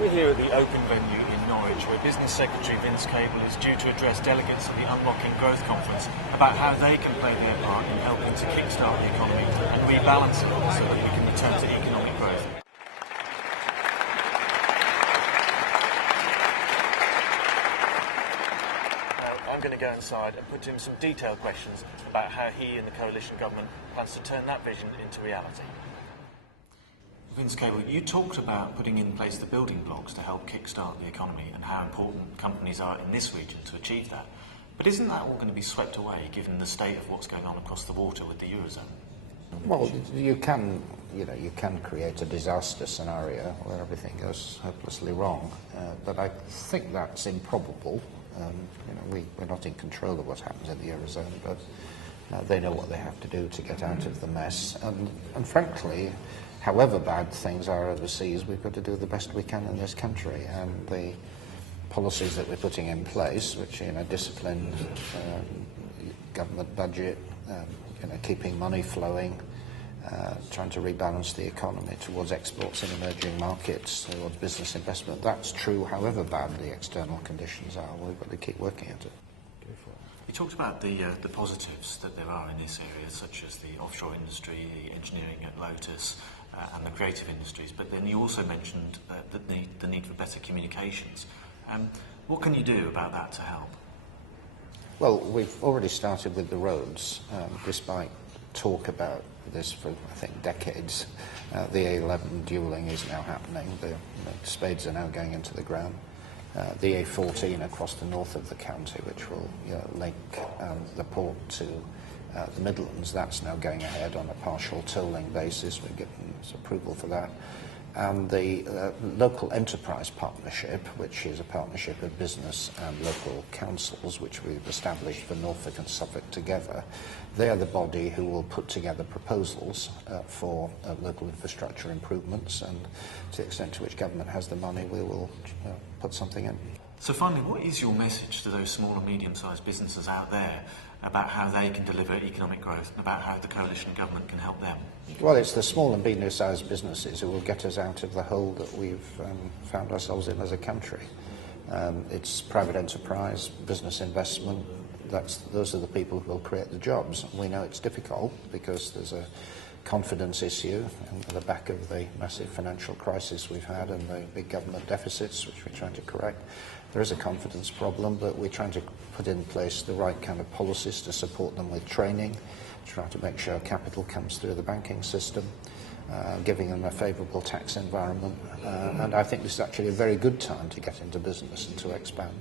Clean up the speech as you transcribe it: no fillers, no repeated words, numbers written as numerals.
We're here at the Open venue in Norwich, where Business Secretary Vince Cable is due to address delegates at the Unlocking Growth Conference about how they can play their part in helping to kickstart the economy and rebalance it so that we can return to economic growth. Now, I'm going to go inside and put to him some detailed questions about how he and the coalition government plans to turn that vision into reality. Vince Cable, you talked about putting in place the building blocks to help kickstart the economy and how important companies are in this region to achieve that. But isn't that all going to be swept away given the state of what's going on across the water with the Eurozone? Well, you can create a disaster scenario where everything goes hopelessly wrong, but I think that's improbable. We're not in control of what happens in the Eurozone, but they know what they have to do to get out of the mess. And frankly, however bad things are overseas, we've got to do the best we can in this country. And the policies that we're putting in place, which disciplined government budget, keeping money flowing, trying to rebalance the economy towards exports in emerging markets, towards business investment, that's true however bad the external conditions are. We've got to keep working at it. You talked about the positives that there are in this area, such as the offshore industry, the engineering at Lotus, and the creative industries, but then you also mentioned the need for better communications. What can you do about that to help? Well, we've already started with the roads, despite talk about this for, I think, decades. The A11 dualling is now happening. The spades are now going into the ground. The A14 across the north of the county, which will link the port to the Midlands, that's now going ahead on a partial tolling basis. We're getting approval for that. And the local enterprise partnership, which is a partnership of business and local councils, which we've established for Norfolk and Suffolk together, they are the body who will put together proposals for local infrastructure improvements, and to the extent to which government has the money, we will put something in. So finally, what is your message to those small and medium-sized businesses out there about how they can deliver economic growth and about how the coalition government can help them? Well, it's the small and medium-sized businesses who will get us out of the hole that we've found ourselves in as a country. It's private enterprise, business investment. Those are the people who will create the jobs. We know it's difficult because there's a confidence issue on the back of the massive financial crisis we've had and the big government deficits, which we're trying to correct. There is a confidence problem, but we're trying to put in place the right kind of policies to support them with training, trying to make sure capital comes through the banking system, giving them a favourable tax environment. And I think this is actually a very good time to get into business and to expand.